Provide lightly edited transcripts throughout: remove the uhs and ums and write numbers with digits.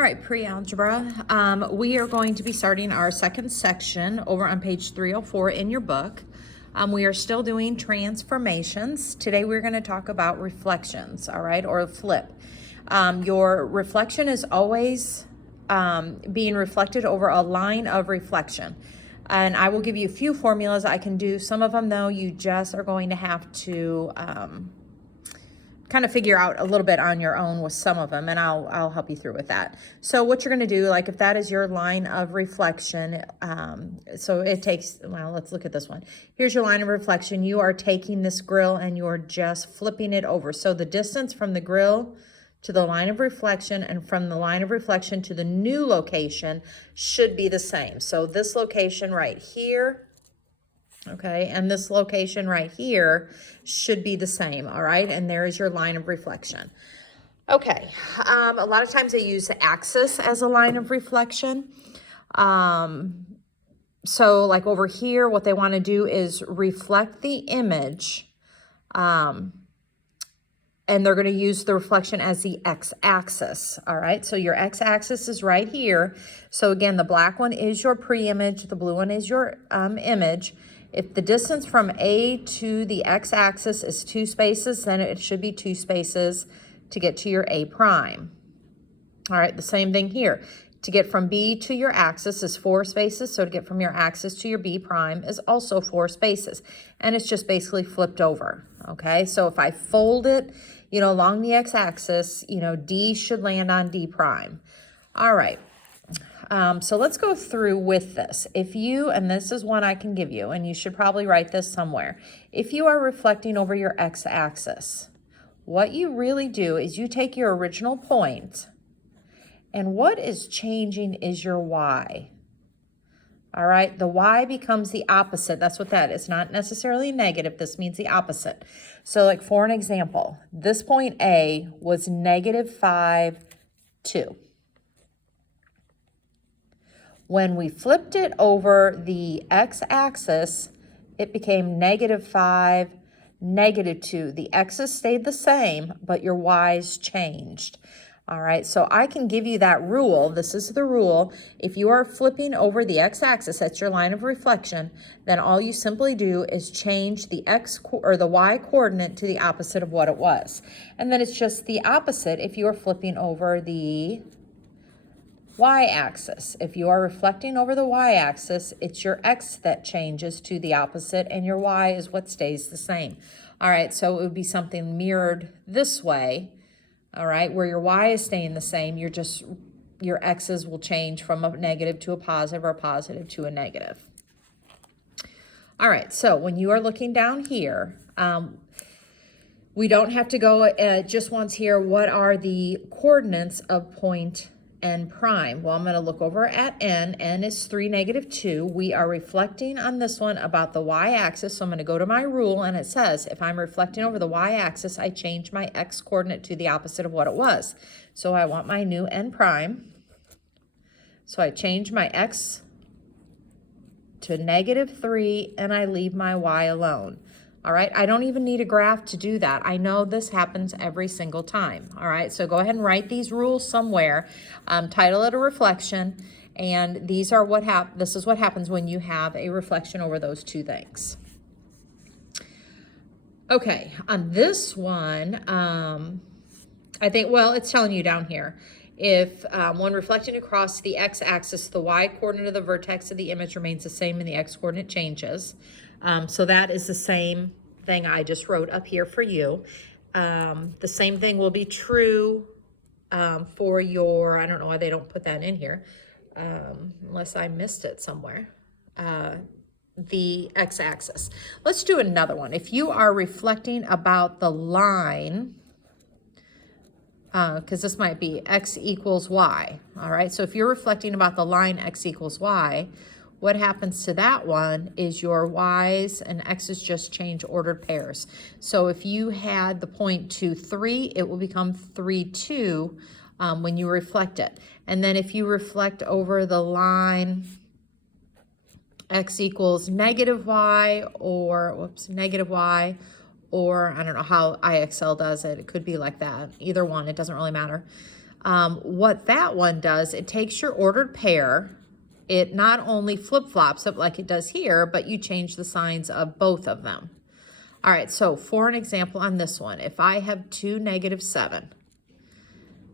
All right, pre-algebra. We are going to be starting our second section over on page 304 in your book. We are still doing transformations. Today we're going to talk about reflections, all right, or flip. Your reflection is always being reflected over a line of reflection. And I will give you a few formulas I can do. Some of them, though, you just are going to have to kind of figure out a little bit on your own with some of them, and I'll help you through with that. So what you're going to do, like if that is your line of reflection, so it takes, well, let's look at this one. Here's your line of reflection. You are taking this grill and you're just flipping it over. So the distance from the grill to the line of reflection and from the line of reflection to the new location should be the same. So this location right here, okay, and this location right here should be the same, all right? And there is your line of reflection. Okay, a lot of times they use the axis as a line of reflection. So like over here, what they want to do is reflect the image, and they're going to use the reflection as the x-axis, all right? So your x-axis is right here. So again, the black one is your pre-image, the blue one is your image. If the distance from A to the x-axis is 2 spaces, then it should be 2 spaces to get to your A prime. All right, the same thing here. To get from B to your axis is 4 spaces, so to get from your axis to your B prime is also 4 spaces. And it's just basically flipped over, okay? So if I fold it, along the x-axis, D should land on D prime. All right. So let's go through with this. If you, and this is one I can give you, and you should probably write this somewhere. If you are reflecting over your x-axis, what you really do is you take your original point, and what is changing is your y. All right, the y becomes the opposite. That's what that is. Not necessarily negative. This means the opposite. So like for an example, this point A was -5, 2. When we flipped it over the x-axis, it became -5, -2. The x's stayed the same, but your y's changed. All right, so I can give you that rule. This is the rule. If you are flipping over the x-axis, that's your line of reflection, then all you simply do is change the x or the y coordinate to the opposite of what it was. And then it's just the opposite if you are flipping over the y-axis. If you are reflecting over the y-axis, it's your x that changes to the opposite and your y is what stays the same. All right, so it would be something mirrored this way, all right, where your y is staying the same, your x's will change from a negative to a positive or a positive to a negative. All right, so when you are looking down here, we don't have to go just once here. What are the coordinates of point N prime? Well, I'm going to look over at N. N is 3, -2. We are reflecting on this one about the y-axis, so I'm going to go to my rule, and it says if I'm reflecting over the y-axis, I change my x coordinate to the opposite of what it was. So I want my new N prime. So I change my x to -3, and I leave my y alone. All right, I don't even need a graph to do that. I know this happens every single time. All right, so go ahead and write these rules somewhere. Title it a reflection, and these are this is what happens when you have a reflection over those two things. Okay, on this one, I think, well, it's telling you down here. If when reflecting across the x-axis, the y-coordinate of the vertex of the image remains the same and the x-coordinate changes. So that is the same thing I just wrote up here for you. The same thing will be true for your, I don't know why they don't put that in here, unless I missed it somewhere, the x-axis. Let's do another one. If you are reflecting about the line, because this might be x equals y, all right? So if you're reflecting about the line x equals y, what happens to that one is your y's and x's just change ordered pairs. So if you had the point 2, 3, it will become 3, 2 when you reflect it. And then if you reflect over the line x equals -y or, -y, or I don't know how IXL does it. It could be like that. Either one, it doesn't really matter. What that one does, it takes your ordered pair, it not only flip-flops it like it does here, but you change the signs of both of them. All right, so for an example on this one, if I have 2, -7,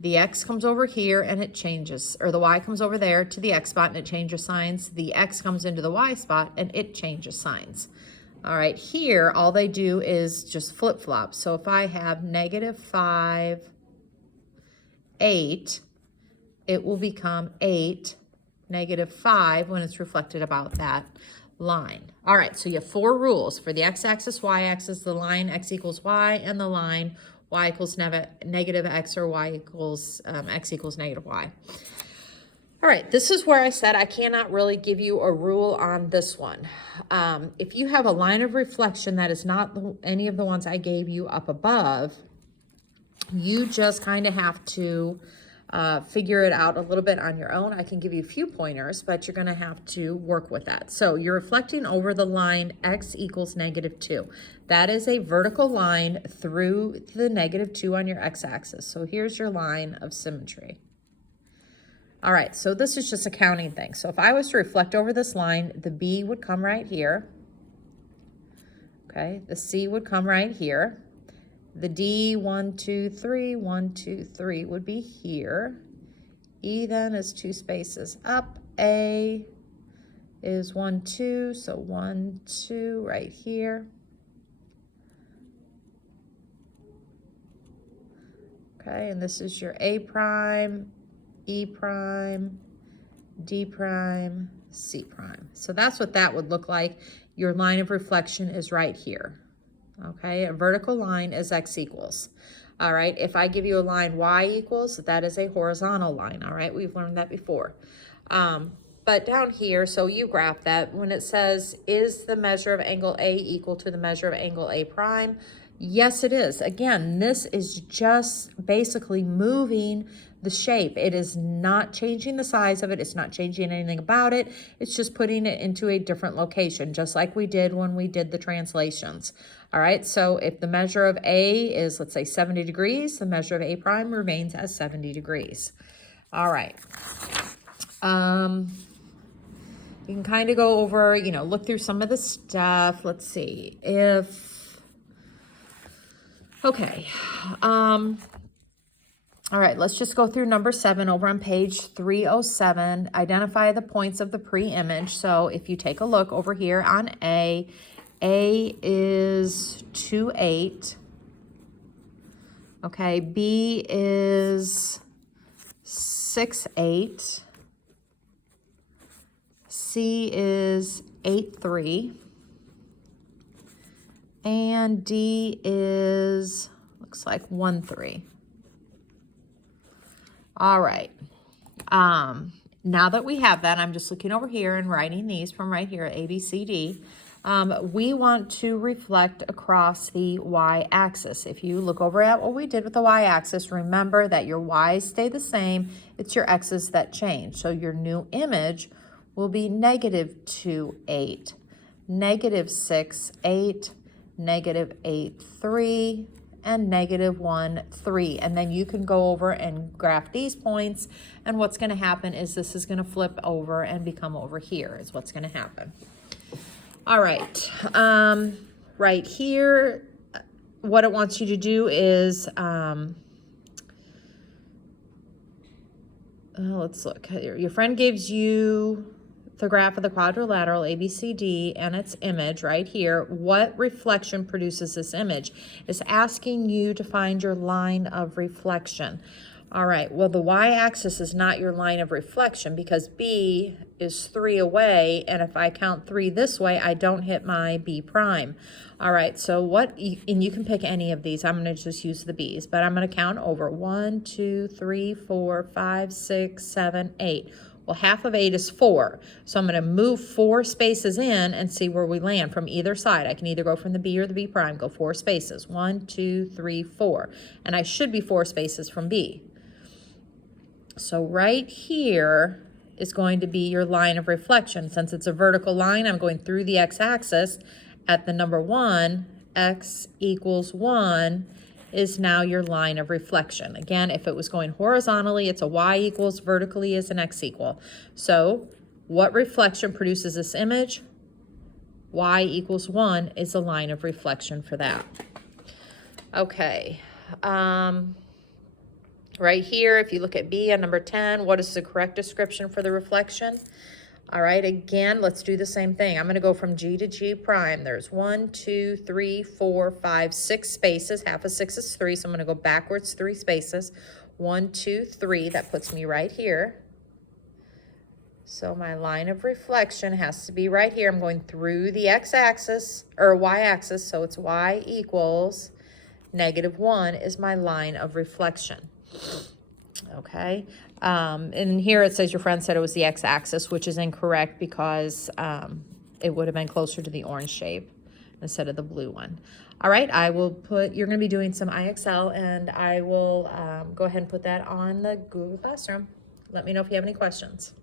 the x comes over here and it changes, or the y comes over there to the x spot and it changes signs. The x comes into the y spot and it changes signs. All right, here, all they do is just flip-flop. So if I have -5, 8, it will become 8, -5 when it's reflected about that line. All right, so you have 4 rules for the x-axis, y-axis, the line x equals y, and the line y equals negative x, or y equals x equals negative y. All right, this is where I said I cannot really give you a rule on this one. If you have a line of reflection that is not any of the ones I gave you up above, you just kind of have to figure it out a little bit on your own. I can give you a few pointers, but you're going to have to work with that. So you're reflecting over the line x equals -2. That is a vertical line through the -2 on your x-axis. So here's your line of symmetry. All right, so this is just a counting thing. So if I was to reflect over this line, the B would come right here. Okay, the C would come right here. The D, 1, 2, 3, 1, 2, 3 would be here. E then is 2 spaces up. A is 1, 2, so 1, 2 right here. Okay, and this is your A prime, E prime, D prime, C prime. So that's what that would look like. Your line of reflection is right here. Okay, a vertical line is x equals. All right, if I give you a line y equals, that is a horizontal line. All right, we've learned that before. But down here, so you graph that, when it says, is the measure of angle A equal to the measure of angle A prime? Yes, it is. Again, this is just basically moving the shape. It is not changing the size of it. It's not changing anything about it. It's just putting it into a different location, just like we did when we did the translations. All right, so if the measure of A is, let's say, 70 degrees, the measure of A prime remains as 70 degrees. All right. You can kind of go over, you know, look through some of the stuff. Let's see if, okay. All right, let's just go through number 7 over on page 307. Identify the points of the pre-image. So if you take a look over here on A is 2, 8. Okay, B is 6, 8. C is 8, 3. And D is, looks like 1, 3. All right. Now that we have that, I'm just looking over here and writing these from right here, A, B, C, D. We want to reflect across the y-axis. If you look over at what we did with the y-axis, remember that your y's stay the same. It's your x's that change. So your new image will be -2, 8, -6, 8, -8, 3, and -1, 3. And then you can go over and graph these points. And what's going to happen is this is going to flip over and become over here is what's going to happen. All right. Right here, what it wants you to do is, let's look. Your friend gives you the graph of the quadrilateral ABCD and its image right here. What reflection produces this image? It's asking you to find your line of reflection. All right, well, the y-axis is not your line of reflection because B is 3 away, and if I count 3 this way, I don't hit my B prime. All right, so and you can pick any of these. I'm going to just use the B's, but I'm going to count over 1, 2, 3, 4, 5, 6, 7, 8. Well, half of 8 is 4, so I'm going to move 4 spaces in and see where we land from either side. I can either go from the B or the B prime, go 4 spaces, 1, 2, 3, 4, and I should be 4 spaces from B. So right here is going to be your line of reflection. Since it's a vertical line, I'm going through the x-axis at the number 1, x equals 1, is now your line of reflection. Again, if it was going horizontally, it's a y equals, vertically is an x equal. So what reflection produces this image? Y equals 1 is the line of reflection for that. Okay. Right here, if you look at B on number 10, what is the correct description for the reflection? All right, again, let's do the same thing. I'm going to go from G to G prime. There's 1, 2, 3, 4, 5, 6 spaces. Half of 6 is 3, so I'm going to go backwards 3 spaces. 1, 2, 3. That puts me right here. So my line of reflection has to be right here. I'm going through the x-axis, or y-axis, so it's y equals -1 is my line of reflection. Okay, and here it says your friend said it was the x-axis, which is incorrect because it would have been closer to the orange shape instead of the blue one. All right, I will put, you're going to be doing some IXL, and I will go ahead and put that on the Google Classroom. Let me know if you have any questions.